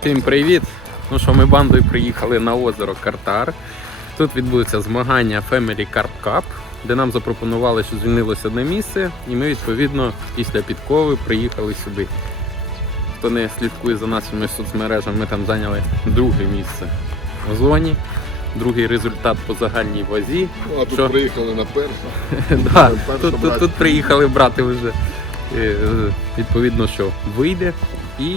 Всім привіт! Ну що, ми бандою приїхали на озеро Картар. Тут відбудуться змагання Family Carp Cup, де нам запропонували, що звільнилося одне місце, і ми відповідно після підкови приїхали сюди. Хто не слідкує за нашими соцмережами, ми там зайняли друге місце в зоні. Другий результат по загальній вазі. Ну, а тут Що? приїхали на перше. да, тут, тут, тут приїхали брати вже е, відповідно, що вийде. І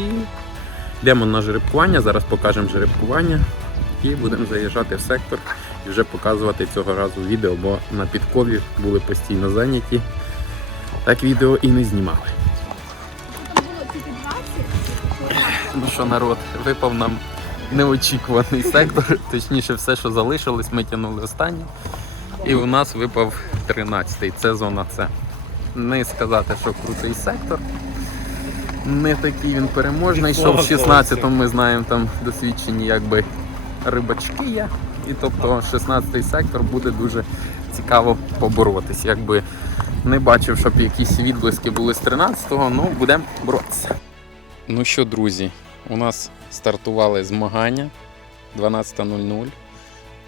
йдемо на жеребкування. Зараз покажемо жеребкування і будемо заїжджати в сектор і вже показувати цього разу відео, бо на підкові були постійно зайняті. Так відео і не знімали. Там було тільки 20. Ну що, народ, випав нам неочікуваний сектор, точніше, все, що залишилось, ми тягнули останнє. І у нас випав 13-й, це зона С. Не сказати, що крутий сектор. Не такий він переможний. Що в 16-му ми знаємо там досвідчені якби рибачки є. І тобто 16-й сектор буде дуже цікаво поборотись. Якби не бачив, щоб якісь відблиски були з 13-го, ну будемо боротися. Ну що, друзі, у нас стартували змагання 12.00.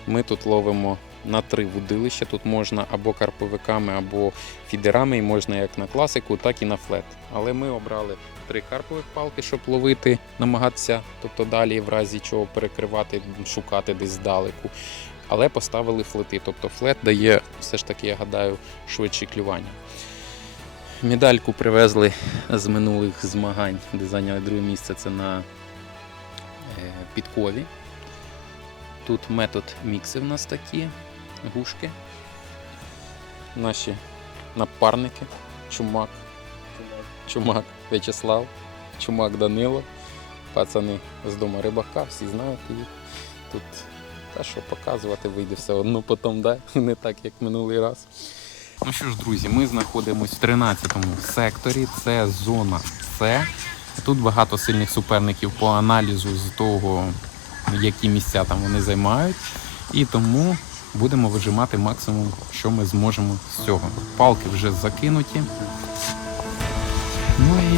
Ми тут ловимо на три вудилища. Тут можна або карповиками, або фідерами, і можна як на класику, так і на флет. Але ми обрали три карпових палки, щоб ловити, намагатися, тобто далі, в разі чого перекривати, шукати десь здалеку. Але поставили флети. Тобто флет дає все ж таки, я гадаю, швидше клювання. Медальку привезли з минулих змагань, де зайняли друге місце. Це на е, підкові. Тут метод мікси в нас такі, гушки. Наші напарники. Чумак. Чумак В'ячеслав, Чумак Данило. Пацани з дому рибака, всі знають їх. Тут та що показувати вийде все одно потім, да? не так як минулий раз. Ну що ж, друзі, ми знаходимося в 13-му секторі. Це зона С. Тут багато сильних суперників по аналізу з того, які місця там вони займають. І тому будемо вижимати максимум, що ми зможемо з цього. Палки вже закинуті. Ну і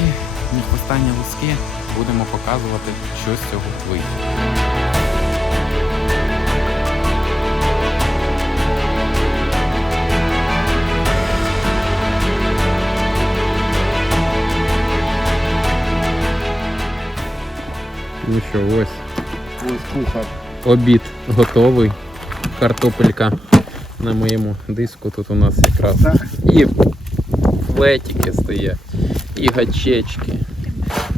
останні луски будемо показувати, що з цього вийде. Ну що, ось Ось кухар. обід готовий. Картопелька на моєму диску. Тут у нас якраз і флетики стоять, і гачечки,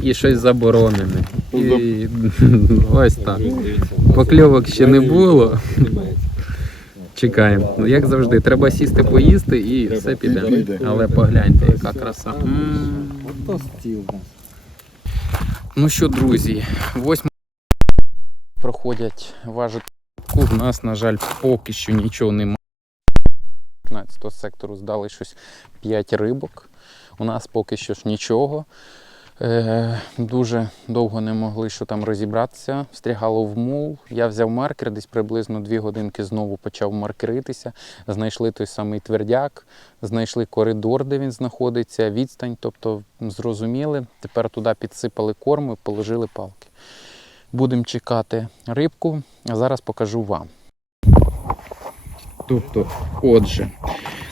і щось заборонене. І ось так. Покльовок ще не було. Чекаємо. Ну, Як завжди, треба сісти поїсти і все піде. Але погляньте, яка краса. Ну що, друзі, восьма проходять важку. У нас, на жаль, поки що нічого немає. 15 сектору здали щось 5 рибок. У нас поки що ж нічого. Е, дуже довго не могли що там розібратися. Встрягало в мул. Я взяв маркер, десь приблизно 2 годинки знову почав маркеритися. Знайшли той самий твердяк, знайшли коридор, де він знаходиться, відстань, тобто зрозуміли. Тепер туди підсипали корму і положили палки. Будемо чекати рибку, а зараз покажу вам. Тобто, отже,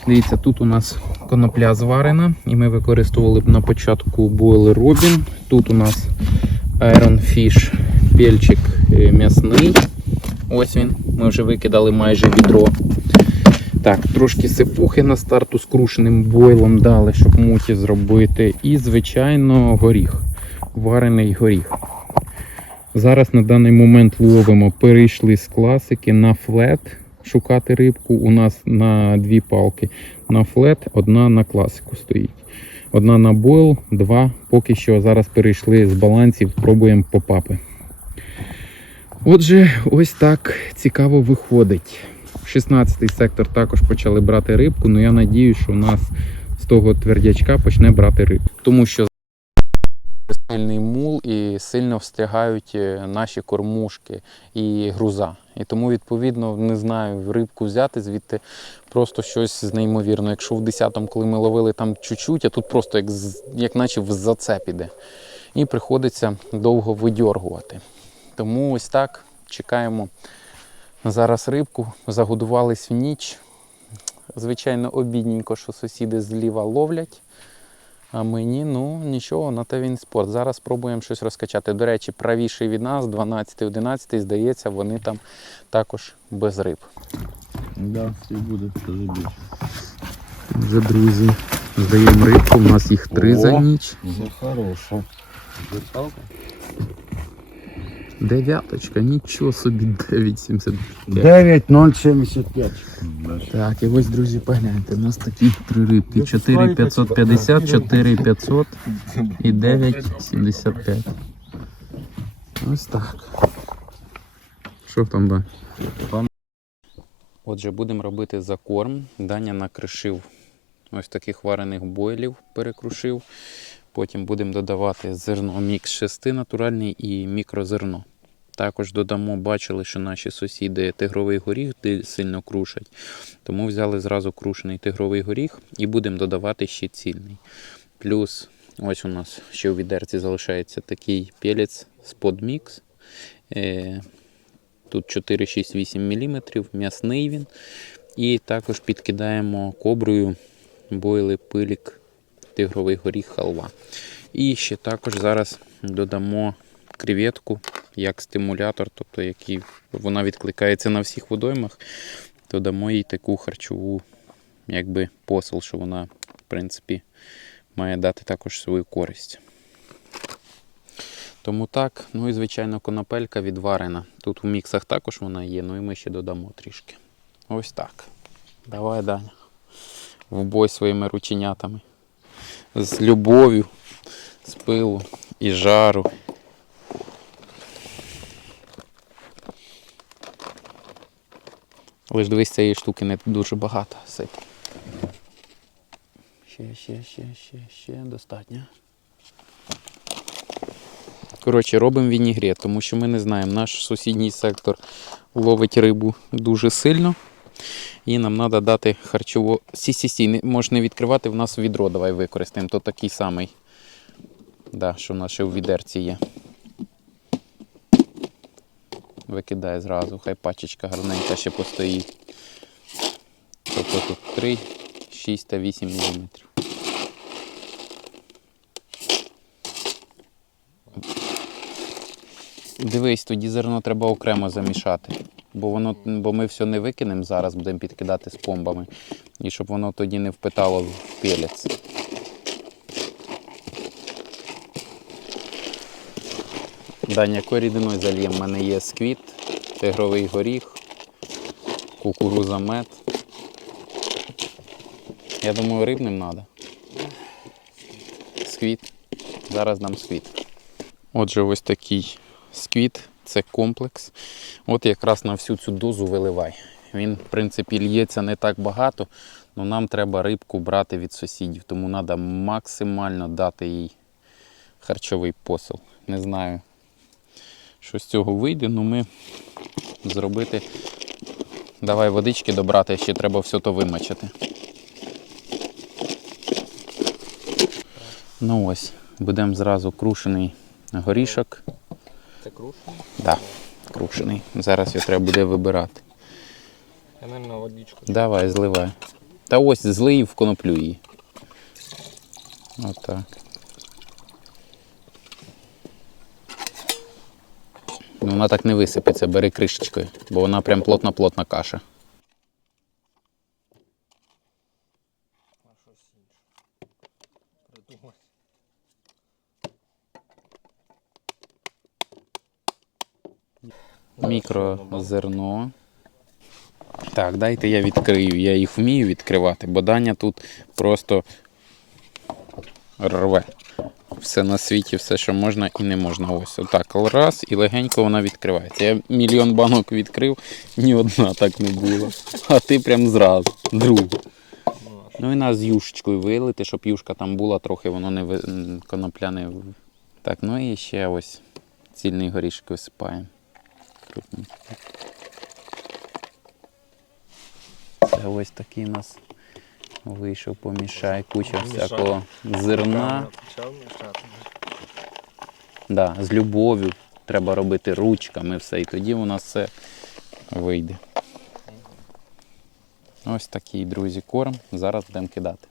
дивіться, тут у нас конопля зварена, і ми використовували б на початку бойлер Robin. Тут у нас Iron Fish пельчик е, м'ясний. Ось він. Ми вже викидали майже відро. Так, трошки сипухи на старту з крушеним бойлом дали, щоб муті зробити. І, звичайно, горіх. Варений горіх. Зараз на даний момент ловимо, перейшли з класики на флет шукати рибку. У нас на дві палки на флет, одна на класику стоїть. Одна на бойл, два. Поки що зараз перейшли з балансів, пробуємо попапи. Отже, ось так цікаво виходить. 16-й сектор також почали брати рибку, але я надію, що у нас з того твердячка почне брати рибку. Тому що сильний мул і сильно встрягають е, наші кормушки і груза. І тому, відповідно, не знаю, рибку взяти звідти просто щось неймовірно. Якщо в 10-му, коли ми ловили там чуть-чуть, а тут просто як, як наче в зацеп іде. І приходиться довго видьоргувати. Тому ось так чекаємо зараз рибку. Загодувались в ніч. Звичайно, обідненько, що сусіди зліва ловлять. А мені, ну нічого, на те він спорт. Зараз спробуємо щось розкачати. До речі, правіший від нас, 12-11, здається, вони там також без риб. Да, все буде, вже більше. Вже друзі, здаємо рибку, у нас їх три О. за ніч. Це хорошо. Дев'яточка, нічого собі 9,75. 9075. Так, і ось, друзі, погляньте, у нас такі три рибки: 4,550, 4,500 і 9,75. Ось так. Що там, да? Отже, будемо робити закорм. Даня накришив ось таких варених бойлів, перекрушив. Потім будемо додавати зерно мікс 6 натуральний і мікрозерно. Також додамо, бачили, що наші сусіди тигровий горіх сильно крушать. Тому взяли зразу крушений тигровий горіх і будемо додавати ще цільний. Плюс ось у нас ще у відерці залишається такий пелець з подмікс. Е, Тут 4, 6, 8 мм, м'ясний він. І також підкидаємо коброю бойли пилік тигровий горіх халва. І ще також зараз додамо креветку як стимулятор, тобто який вона відкликається на всіх водоймах, то дамо їй таку харчову якби посил, що вона, в принципі, має дати також свою користь. Тому так, ну і звичайно, конопелька відварена. Тут у міксах також вона є, ну і ми ще додамо трішки. Ось так. Давай, Даня. В бой своїми рученятами. З любов'ю, з пилу і жару. Лиш дивись, цієї штуки не дуже багато. Сип. Ще, ще, ще, ще, ще достатньо. Коротше, робимо вінігрет, тому що ми не знаємо, наш сусідній сектор ловить рибу дуже сильно. І нам треба дати харчово. Сі, сі, сі, не, відкривати, в нас відро давай використаємо. То такий самий. Да, що в нас ще в відерці є. Викидай зразу, хай пачечка гарненька ще постоїть. Тобто тут 3, 6 та 8 мм. Дивись, тоді зерно треба окремо замішати. Бо воно, бо ми все не викинемо зараз, будемо підкидати з помбами. І щоб воно тоді не впитало в пелець. Даня, якою рідиною зальємо? У мене є сквіт, тигровий горіх, кукуруза мед. Я думаю, рибним треба. Сквіт. Зараз дам сквіт. Отже, ось такий сквіт, це комплекс. От якраз на всю цю дозу виливай. Він, в принципі, лється не так багато, але нам треба рибку брати від сусідів, тому треба максимально дати їй харчовий посил. Не знаю, що з цього вийде, але ми зробити. Давай водички добрати, ще треба все то вимочити. Ну ось, будемо зразу крушений горішок. Це крушено? Да, крушений. Зараз його треба буде вибирати. Я, мабуть, водичку. Давай, зливай. Та ось злий в коноплю її. Отак. Ну, вона так не висипеться, бери кришечкою, бо вона прям плотна-плотна каша. Мікрозерно. Так, дайте я відкрию. Я їх вмію відкривати, бо Даня тут просто рве. Все на світі, все, що можна і не можна. Ось отак. Раз і легенько вона відкривається. Я мільйон банок відкрив, ні одна так не була. А ти прям зразу, другу. Ну і нас з юшечкою вилити, щоб юшка там була, трохи воно не ви... м, конопля не. Так, ну і ще ось цільний горішок висипаємо. Це ось такий у нас вийшов помішай, куча всякого зерна. Да, з любов'ю. треба робити ручками все, і тоді у нас все вийде. Ось такий, друзі, корм. Зараз будемо кидати.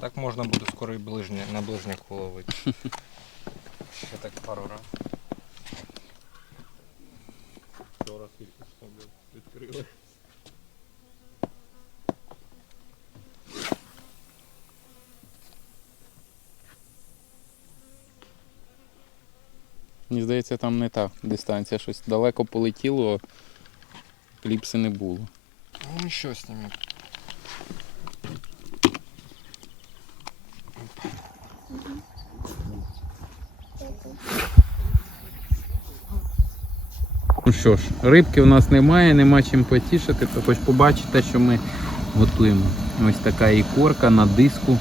Так можна буде скоро і ближнє, на ближняку ловити. Ще так пару раз. Вчора скільки відкрили. Мені здається, там не та дистанція, щось далеко полетіло, кліпси не було. Ну що з ними? Ну що ж, рибки у нас немає, нема чим потішити, то хоч побачите, що ми готуємо. Ось така ікорка на диску.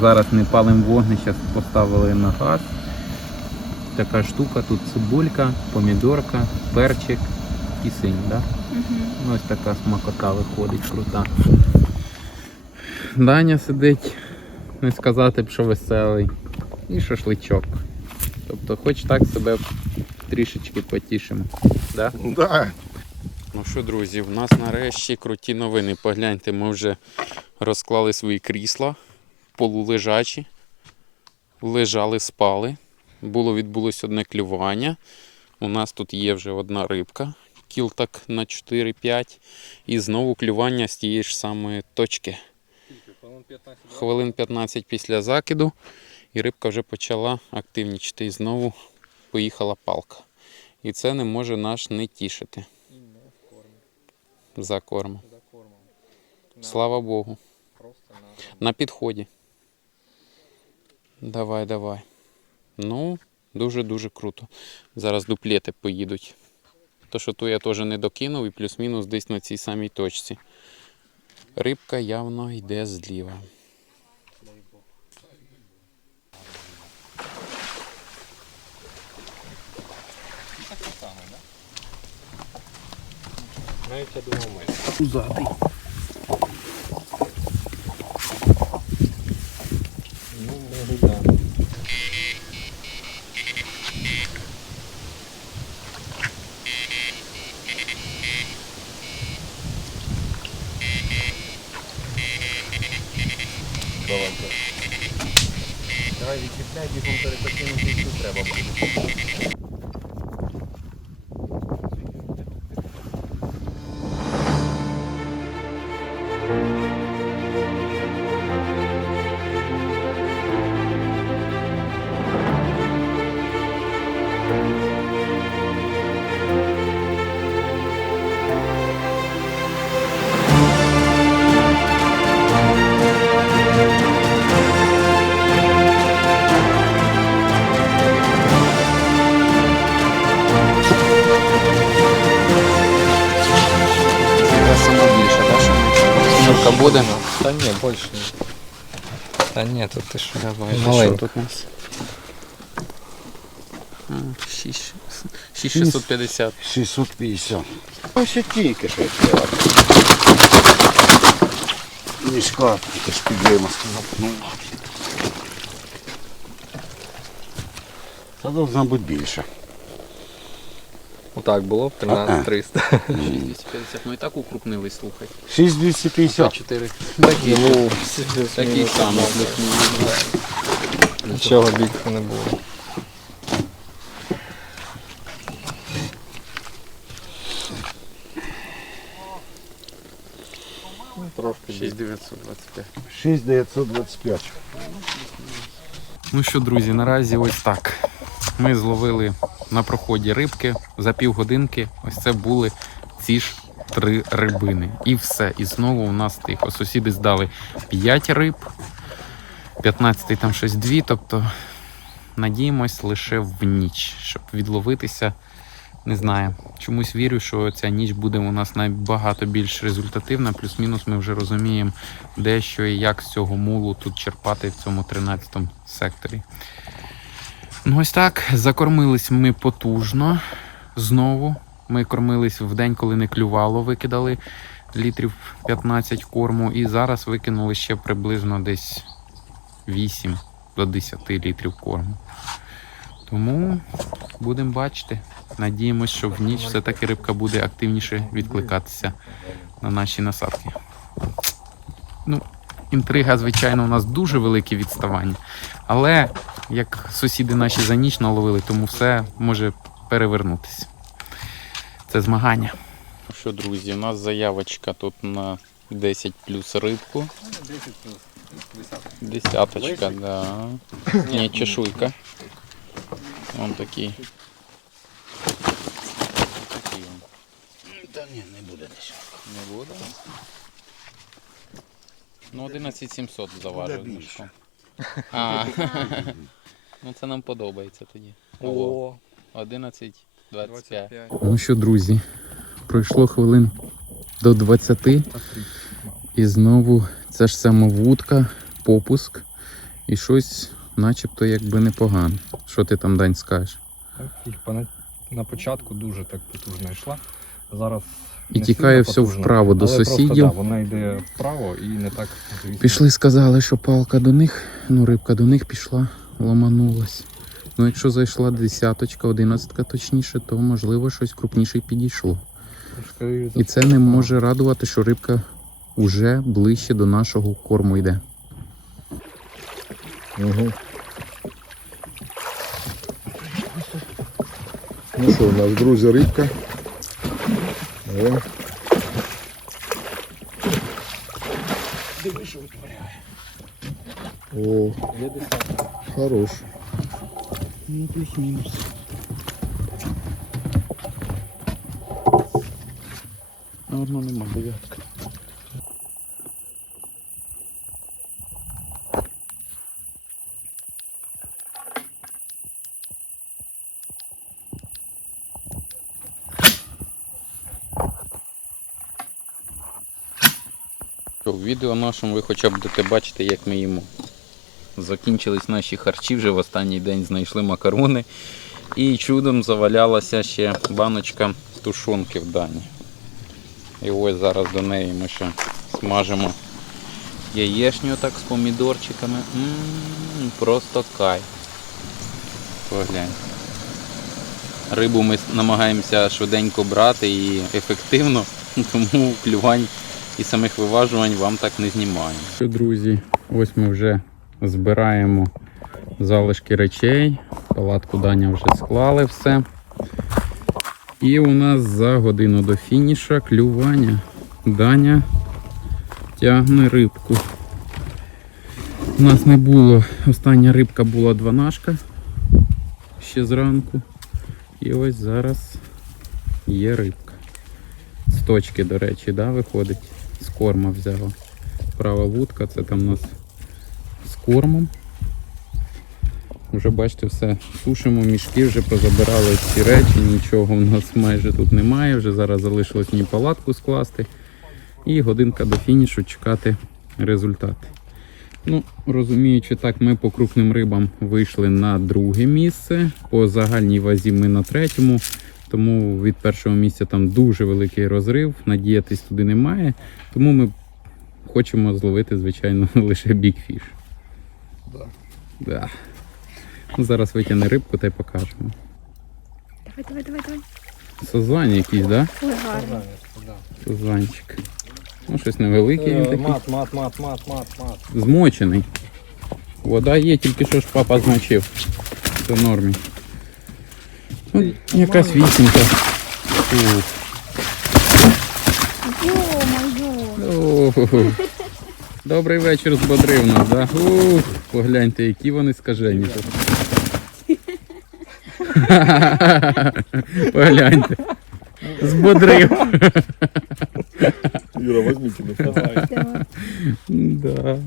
Зараз не палим вогнище, поставили на газ. Така штука, тут цибулька, помідорка, перчик і синь, да? Ось така смакота виходить крута. Даня сидить, не сказати б, що веселий. І шашличок. Тобто хоч так себе трішечки потішимо. Да? Да. Ну що, друзі, в нас нарешті круті новини. Погляньте, ми вже розклали свої крісла, полулежачі, лежали, спали. Було відбулось одне клювання. У нас тут є вже одна рибка, кіл так на 4-5. І знову клювання з тієї ж самої точки. Хвилин 15 після закиду, і рибка вже почала активнічити. І знову поїхала палка. І це не може нас не тішити І не в кормі. за кормом. За кормом. Слава Богу. Просто на. На підході. Давай, давай. Ну, дуже-дуже круто. Зараз дуплети поїдуть. То, що ту я теж не докинув і плюс-мінус десь на цій самій точці. Рибка явно йде зліва. Навіть я Це сама більша, так? Що Мілка буде? Та ні, більше ні. Та ні, тут ти що? Давай, що Маленька. тут у нас? 6650. 650. Ось тільки що взяла. Мішка, ти ж підлима сказав. Ну, Це должна бути більше. Отак було б 13 300. 6250. Ну і так укрупнили, слухай. 6250. 4. Такий, Ну, такий самий. Нічого більше не було. Ну, Трошки більше. 6925. 6925. Ну що, друзі, наразі ось так. Ми зловили на проході рибки за півгодинки. Ось це були ці ж три рибини. І все. І знову у нас тихо. Сусіди здали 5 риб, 15 там щось дві. Тобто надіємось лише в ніч, щоб відловитися. Не знаю. Чомусь вірю, що ця ніч буде у нас набагато більш результативна. Плюс-мінус ми вже розуміємо, де що і як з цього мулу тут черпати в цьому 13 секторі. Ну ось так, закормились ми потужно. Знову. Ми кормились в день, коли не клювало, викидали літрів 15 корму. І зараз викинули ще приблизно десь 8. до 10 літрів корму. Тому будемо бачити. Надіємось, що в ніч все-таки рибка буде активніше відкликатися на наші насадки. Ну, інтрига, звичайно, у нас дуже велике відставання. Але як сусіди наші за ніч наловили, тому все може перевернутися. Це змагання. Що, друзі, у нас заявочка тут на 10 плюс рибку. 10 плюс. Десяточка, да. Ні, чешуйка. Вон такий. Такий він. Та ні, не буде десь. Не буде. Ну, 11700 заважив. Більше. А, ну це нам подобається тоді. О, 11, 25. 25. Ну що, друзі, пройшло хвилин до 20 і знову ця ж сама вудка, попуск і щось начебто якби непогано. Що ти там, Дань, скажеш? Так, на початку дуже так потужно йшла. Зараз І тікає все потужно, вправо до але просто, сусідів. да, вона йде вправо і не так звісно. Пішли, сказали, що палка до них, ну рибка до них пішла, ламанулась. Ну, якщо зайшла десяточка, одинадцятка точніше, то можливо щось крупніше підійшло. І це не може радувати, що рибка вже ближче до нашого корму йде. Угу. Ну що, у нас, друзі, рибка. О. Диви, що витворяє. О, Є десятка. хорош. Ну, плюс-мінус. Одно нема, дев'ятка. В відео нашому ви хоча б будете бачити, як ми їмо. Закінчились наші харчі, вже в останній день знайшли макарони. І чудом завалялася ще баночка тушонки в дані. І ось зараз до неї ми ще смажимо яєшню так з помідорчиками. М, просто кайф. Поглянь. Рибу ми намагаємося швиденько брати і ефективно, тому клювань і самих виважувань вам так не знімаємо. Друзі, ось ми вже збираємо залишки речей. Палатку Даня вже склали все. І у нас за годину до фініша клювання. Даня тягне рибку. У нас не було. Остання рибка була дванашка ще зранку. І ось зараз є рибка. З точки, до речі, да, виходить. З корма взяла. Права вудка, це там у нас з кормом. Вже бачите, все сушимо, мішки вже позабирали всі речі, нічого в нас майже тут немає. Вже зараз залишилось мені палатку скласти. І годинка до фінішу чекати результати. Ну, розуміючи так, ми по крупним рибам вийшли на друге місце. По загальній вазі ми на третьому. Тому від першого місця там дуже великий розрив. Надіятись туди немає. Тому ми хочемо зловити, звичайно, лише бікфіш. Да. Да. Ну, зараз витягне рибку та й покажемо. Давай, давай, давай, давай. Сазань якийсь, да? Ой, гарно. Сазанчик. Ну, щось невеликий він Е, такий. Мат, мат, мат, мат, мат, мат. Змочений. Вода є, тільки що ж папа змочив. Це в нормі. Ну, якась вісімка. Йо-моє. Добрий вечір збодрив нас, да? Ух, погляньте, які вони скажені тут. Погляньте. Збодрив. Юра, возьмите на Давай. Да.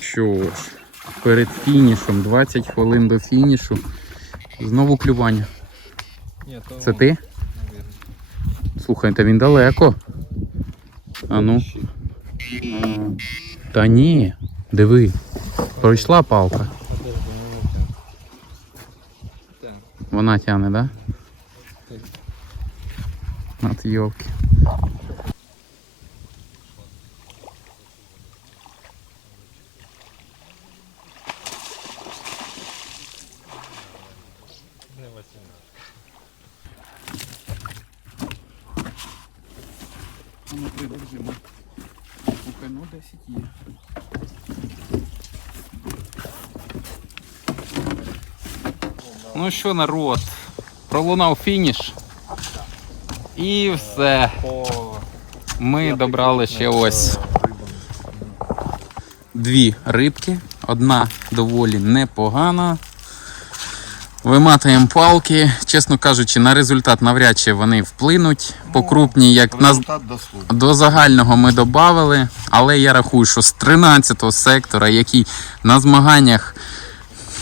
Що ж, перед фінішем, 20 хвилин до фінішу. Знову клювання. Ні, то Це ти? Слухай, Слухайте, він далеко. А ну. Та ні, диви. Пройшла палка. Вона тяне, да? От йовки. Ну що, народ, пролунав фініш. І все. Ми добрали ще ось дві рибки. Одна доволі непогана. Виматуємо палки. Чесно кажучи, на результат навряд чи вони вплинуть. По крупній, як на, до загального ми додали, але я рахую, що з 13-го сектора, який на змаганнях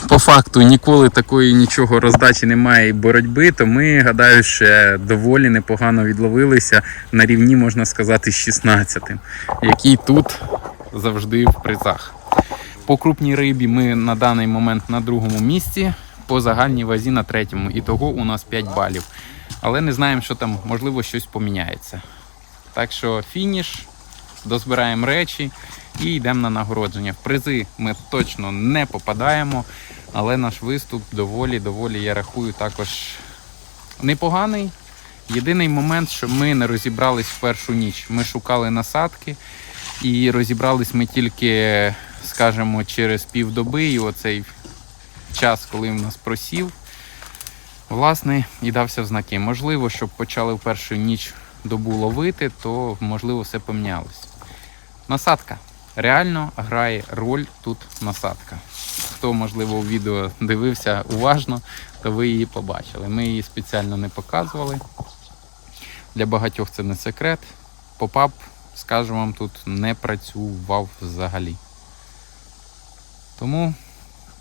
по факту ніколи такої нічого роздачі немає і боротьби, то ми, гадаю, ще доволі непогано відловилися на рівні, можна сказати, з 16-тим, який тут завжди в призах. По крупній рибі ми на даний момент на другому місці, по загальній вазі на третьому. І того у нас 5 балів. Але не знаємо, що там, можливо, щось поміняється. Так що фініш, дозбираємо речі і йдемо на нагородження. В призи ми точно не попадаємо, але наш виступ доволі, доволі, я рахую, також непоганий. Єдиний момент, що ми не розібрались в першу ніч. Ми шукали насадки і розібрались ми тільки, скажімо, через півдоби, і оцей час, коли в нас просів, власне, і дався в знаки. Можливо, щоб почали в першу ніч добу ловити, то можливо все помінялось. Насадка. Реально грає роль тут насадка. Хто, можливо, відео дивився уважно, то ви її побачили. Ми її спеціально не показували. Для багатьох це не секрет. Попап, скажу вам, тут не працював взагалі. Тому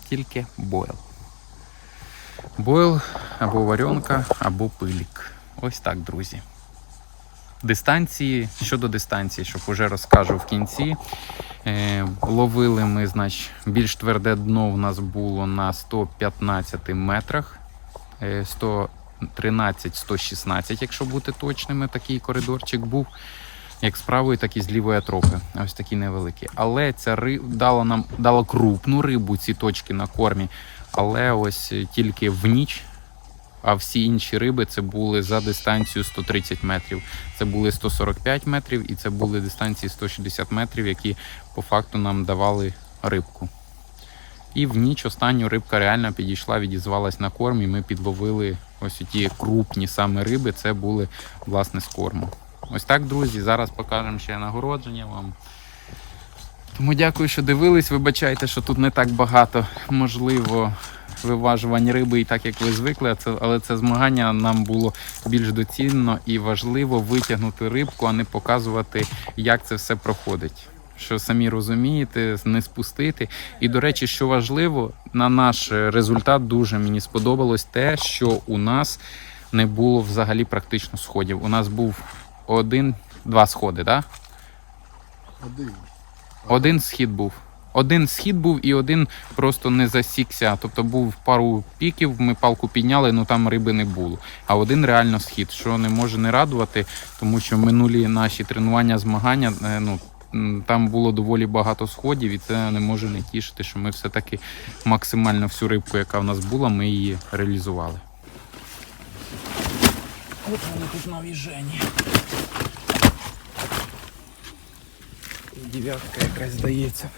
тільки бойл. Бойл або варіонка, або пилік. Ось так, друзі. Дистанції, щодо дистанції, щоб уже розкажу в кінці. Е, ловили ми, значить, більш тверде дно в нас було на 115 метрах. Е, 113-116, якщо бути точними, такий коридорчик був. Як з правої, так і з лівої тропи. Ось такі невеликі. Але ця риба дала нам дала крупну рибу, ці точки на кормі. Але ось е, тільки в ніч, а всі інші риби це були за дистанцію 130 метрів. Це були 145 метрів і це були дистанції 160 метрів, які по факту нам давали рибку. І в ніч останню рибка реально підійшла, відізвалась на корм, і ми підловили ось ті крупні саме риби. Це були власне з корму. Ось так, друзі. Зараз покажемо ще нагородження вам. Тому дякую, що дивились. Вибачайте, що тут не так багато можливо виважувань риби, і так як ви звикли, але це змагання нам було більш доцільно і важливо витягнути рибку, а не показувати, як це все проходить. Що самі розумієте, не спустити. І до речі, що важливо, на наш результат дуже мені сподобалось те, що у нас не було взагалі практично сходів. У нас був один-два сходи, так? Один. Один схід був. Один схід був і один просто не засікся. Тобто був пару піків, ми палку підняли, ну там риби не було. А один реально схід, що не може не радувати, тому що минулі наші тренування, змагання, е, ну. Там було доволі багато сходів, і це не може не тішити, що ми все-таки максимально всю рибку, яка в нас була, ми її реалізували. От вони тут нові жені. Дев'ятка якась здається.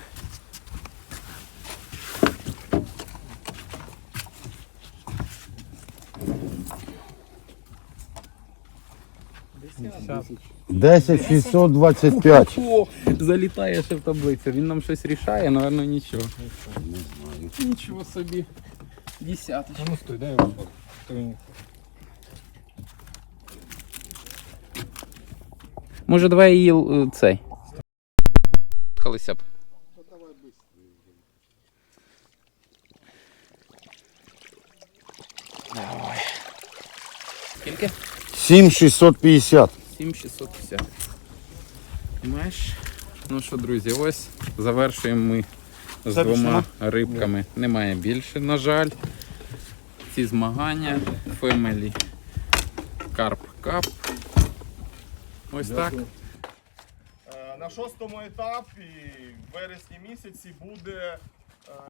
Десять 625. О, залітає ще в таблицю. Він нам щось рішає, напевно, нічого. Нічого собі. Десяточка. Ну стой, дай його. Може, давай її е, цей. Колися б. Давай. Скільки? 7650. 7650. Маєш? Ну що, друзі, ось завершуємо ми з Це двома більше рибками. Немає більше, на жаль. Ці змагання Family Carp Cup. Ось так. Е, На шостому етапі в вересні місяці буде